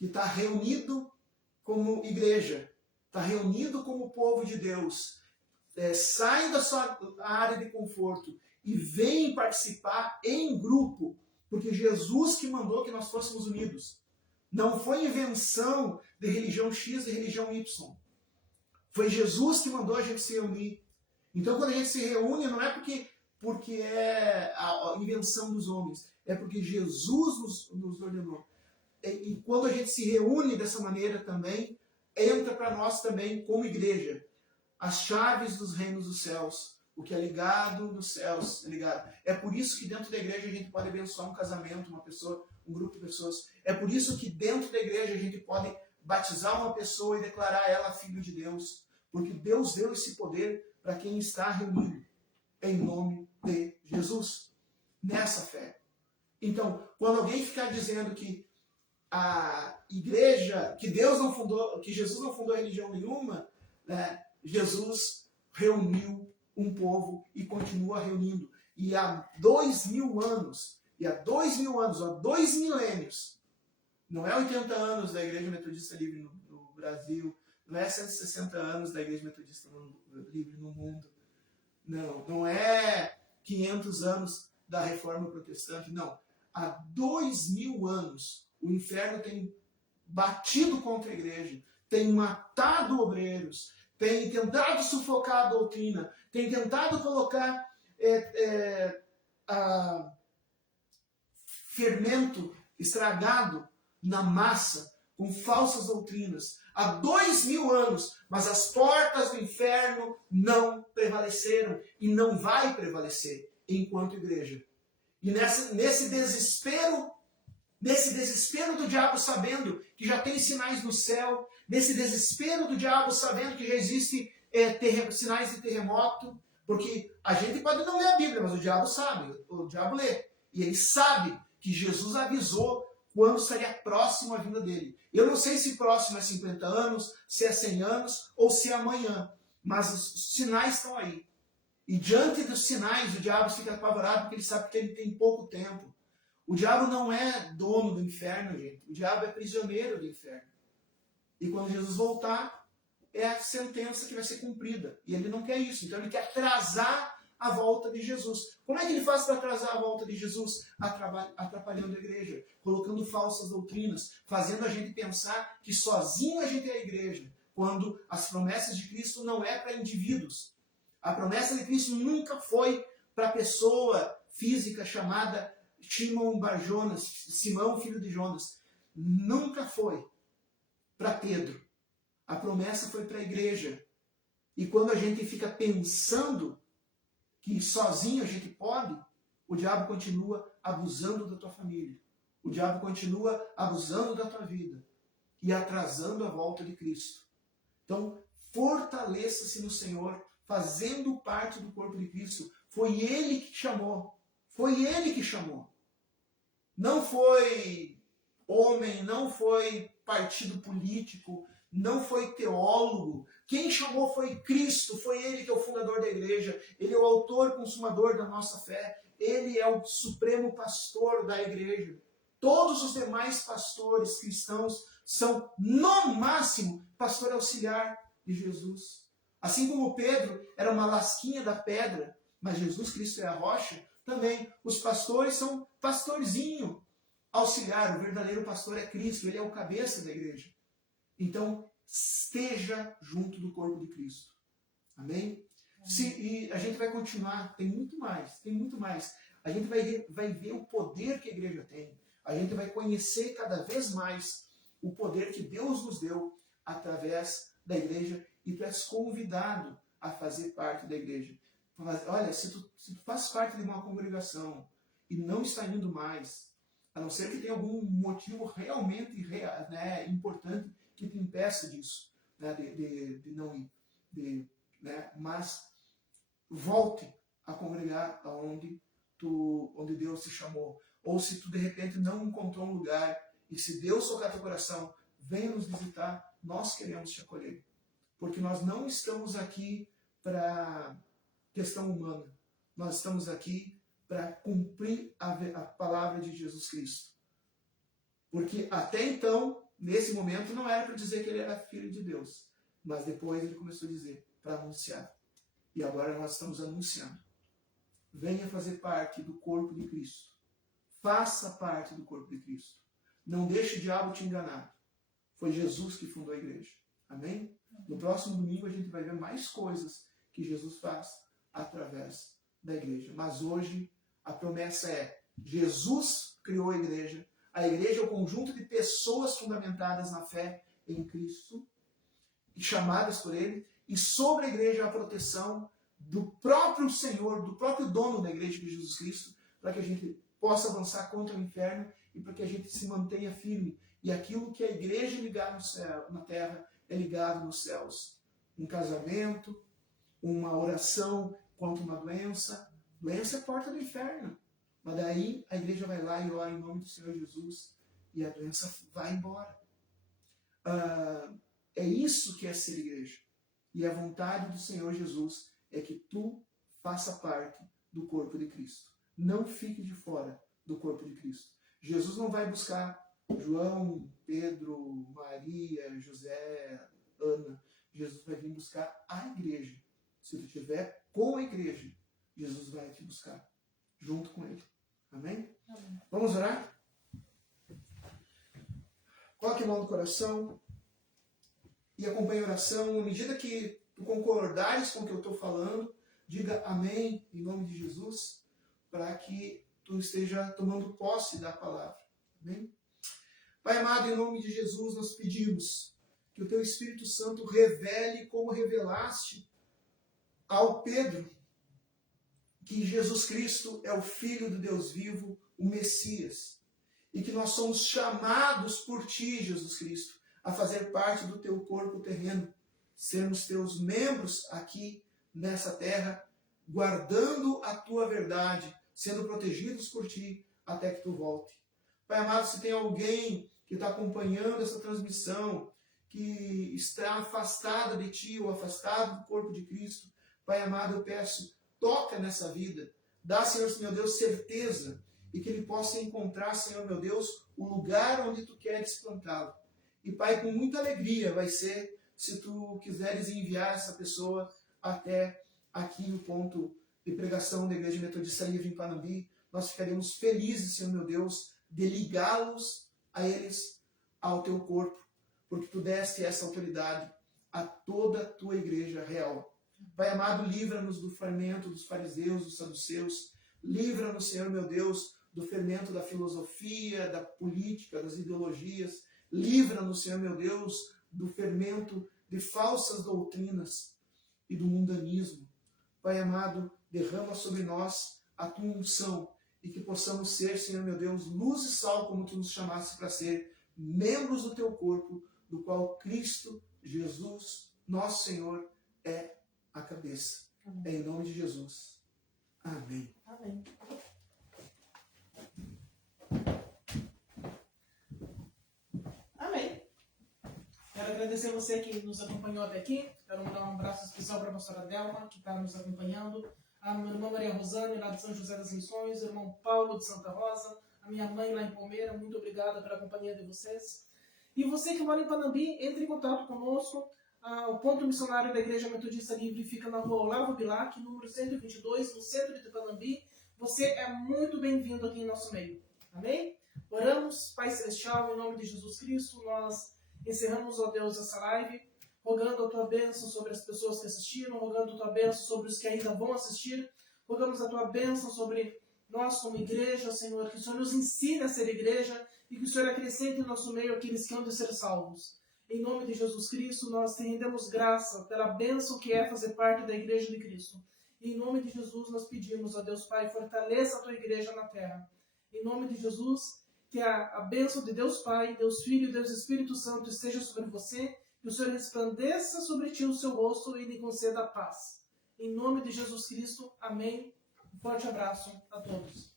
está reunido como igreja, está reunido como povo de Deus, sai da sua área de conforto e vem participar em grupo, porque Jesus que mandou que nós fôssemos unidos. Não foi invenção de religião X e religião Y. Foi Jesus que mandou a gente se reunir. Então, quando a gente se reúne, não é porque é a invenção dos homens, é porque Jesus nos ordenou. E quando a gente se reúne dessa maneira também, entra para nós também, como igreja, as chaves dos reinos dos céus. O que é ligado nos céus é ligado. É por isso que dentro da igreja a gente pode abençoar um casamento, uma pessoa, um grupo de pessoas. É por isso que dentro da igreja a gente pode batizar uma pessoa e declarar ela filho de Deus. Porque Deus deu esse poder para quem está reunido em nome de Jesus. Nessa fé. Então, quando alguém ficar dizendo que a igreja, que Deus não fundou, que Jesus não fundou religião nenhuma, né, Jesus reuniu um povo e continua reunindo. E há 2000 anos, há 2 milênios, não é 80 anos da Igreja Metodista Livre no Brasil, não é 160 anos da Igreja Metodista Livre no mundo, não é 500 anos da Reforma Protestante, não. Há 2000 anos o inferno tem batido contra a igreja, tem matado obreiros, tem tentado sufocar a doutrina, tem tentado colocar fermento estragado na massa com falsas doutrinas. Há 2000 anos, mas as portas do inferno não prevaleceram e não vai prevalecer enquanto igreja. E nesse desespero do diabo sabendo que já tem sinais no céu, nesse desespero do diabo sabendo que já existe sinais de terremoto, porque a gente pode não ler a Bíblia, mas o diabo sabe, o diabo lê. E ele sabe que Jesus avisou quando estaria próximo a vinda dele. Eu não sei se próximo é 50 anos, se é 100 anos ou se é amanhã, mas os sinais estão aí. E diante dos sinais, o diabo fica apavorado porque ele sabe que ele tem pouco tempo. O diabo não é dono do inferno, gente. O diabo é prisioneiro do inferno. E quando Jesus voltar, é a sentença que vai ser cumprida. E ele não quer isso. Então ele quer atrasar a volta de Jesus. Como é que ele faz para atrasar a volta de Jesus? Atrapalhando a igreja, colocando falsas doutrinas, fazendo a gente pensar que sozinho a gente é a igreja, quando as promessas de Cristo não é para indivíduos. A promessa de Cristo nunca foi para a pessoa física chamada Simão Bar-Jonas, Simão, filho de Jonas. Nunca foi para Pedro. A promessa foi para a igreja. E quando a gente fica pensando que sozinho a gente pode, o diabo continua abusando da tua família. O diabo continua abusando da tua vida. e atrasando a volta de Cristo. Então, fortaleça-se no Senhor, fazendo parte do corpo de Cristo. Foi Ele que chamou. Foi Ele que chamou. Não foi homem, não foi partido político, não foi teólogo. Quem chamou foi Cristo, foi Ele que é o fundador da igreja. Ele é o autor e consumador da nossa fé. Ele é o supremo pastor da igreja. Todos os demais pastores cristãos são, no máximo, pastor auxiliar de Jesus. Assim como Pedro era uma lasquinha da pedra, mas Jesus Cristo é a rocha, também os pastores são pastorzinho auxiliar. O verdadeiro pastor é Cristo, ele é o cabeça da igreja. Então, esteja junto do corpo de Cristo. Amém? E a gente vai continuar, tem muito mais, tem muito mais. A gente vai ver o poder que a igreja tem. A gente vai conhecer cada vez mais o poder que Deus nos deu através da igreja, e tu és convidado a fazer parte da igreja. Olha, se tu faz parte de uma congregação e não está indo mais, a não ser que tenha algum motivo realmente importante que te impeça disso, né, de não ir. Mas volte a congregar onde Deus te chamou. Ou se tu de repente não encontrou um lugar, e se Deus tocar teu coração, venha nos visitar, nós queremos te acolher. Porque nós não estamos aqui para questão humana. Nós estamos aqui para cumprir a palavra de Jesus Cristo. Porque até então, nesse momento, não era para dizer que ele era filho de Deus. Mas depois ele começou a dizer, para anunciar. E agora nós estamos anunciando. Venha fazer parte do corpo de Cristo. Faça parte do corpo de Cristo. Não deixe o diabo te enganar. Foi Jesus que fundou a igreja. Amém? No próximo domingo a gente vai ver mais coisas que Jesus faz através da igreja. Mas hoje a promessa é: Jesus criou a igreja. A igreja é o conjunto de pessoas fundamentadas na fé em Cristo e chamadas por Ele. E sobre a igreja a proteção do próprio Senhor, do próprio dono da igreja, que é Jesus Cristo, para que a gente possa avançar contra o inferno e para que a gente se mantenha firme. E aquilo que a igreja ligar no céu, na terra, é ligado nos céus. Um casamento, uma oração contra uma doença. Doença é porta do inferno. Mas daí a igreja vai lá e ora em nome do Senhor Jesus e a doença vai embora. É isso que é ser igreja. E a vontade do Senhor Jesus é que tu faça parte do corpo de Cristo. Não fique de fora do corpo de Cristo. Jesus não vai buscar João, Pedro, Maria, José, Ana. Jesus vai vir buscar a igreja. Se tu estiver com a igreja, Jesus vai te buscar junto com ele. Amém? Amém. Vamos orar? Coloque a mão no coração e acompanhe a oração. À medida que tu concordares com o que eu estou falando, diga amém em nome de Jesus, para que tu esteja tomando posse da palavra. Amém? Pai amado, em nome de Jesus, nós pedimos que o teu Espírito Santo revele como revelaste ao Pedro que Jesus Cristo é o Filho do Deus vivo, o Messias, e que nós somos chamados por ti, Jesus Cristo, a fazer parte do teu corpo terreno, sermos teus membros aqui nessa terra, guardando a tua verdade, sendo protegidos por ti até que tu volte. Pai amado, se tem alguém que está acompanhando essa transmissão, que está afastada de ti ou afastado do corpo de Cristo, Pai amado, eu peço, toca nessa vida, dá, Senhor meu Deus, certeza, e que ele possa encontrar, Senhor meu Deus, o lugar onde tu queres plantá-lo. E Pai, com muita alegria vai ser se tu quiseres enviar essa pessoa até aqui no ponto de pregação da Igreja Metodista Livre em Panambi. Nós ficaremos felizes, Senhor meu Deus, de ligá-los a eles, ao teu corpo, porque tu deste essa autoridade a toda a tua igreja real. Pai amado, livra-nos do fermento dos fariseus, dos saduceus. Livra-nos, Senhor meu Deus, do fermento da filosofia, da política, das ideologias. Livra-nos, Senhor meu Deus, do fermento de falsas doutrinas e do mundanismo. Pai amado, derrama sobre nós a tua unção e que possamos ser, Senhor meu Deus, luz e sal, como tu nos chamaste para ser, membros do teu corpo, do qual Cristo Jesus, nosso Senhor, é a cabeça. Amém. Em nome de Jesus. Amém. Amém. Amém. Quero agradecer você que nos acompanhou até aqui. Quero mandar um abraço especial para a pastora Delma, que está nos acompanhando. A minha irmã Maria Rosane, lá de São José das Missões. O irmão Paulo, de Santa Rosa. A minha mãe, lá em Palmeira. Muito obrigada pela companhia de vocês. E você que mora em Panambi, entre em contato conosco. O ponto missionário da Igreja Metodista Livre fica na rua Olavo Bilac, número 122, no centro de Panambi. Você é muito bem-vindo aqui em nosso meio. Amém? Oramos, Pai Celestial, em nome de Jesus Cristo, nós encerramos, ó Deus, essa live, rogando a Tua bênção sobre as pessoas que assistiram, rogando a Tua bênção sobre os que ainda vão assistir, rogamos a Tua bênção sobre nós como igreja, Senhor, que o Senhor nos ensine a ser igreja e que o Senhor acrescente em nosso meio aqueles que hão de ser salvos. Em nome de Jesus Cristo, nós te rendemos graça pela bênção que é fazer parte da Igreja de Cristo. Em nome de Jesus, nós pedimos, ó Deus Pai, fortaleça a Tua Igreja na terra. Em nome de Jesus, que a bênção de Deus Pai, Deus Filho e Deus Espírito Santo esteja sobre você, que o Senhor resplandeça sobre ti o seu rosto e lhe conceda a paz. Em nome de Jesus Cristo, amém. Um forte abraço a todos.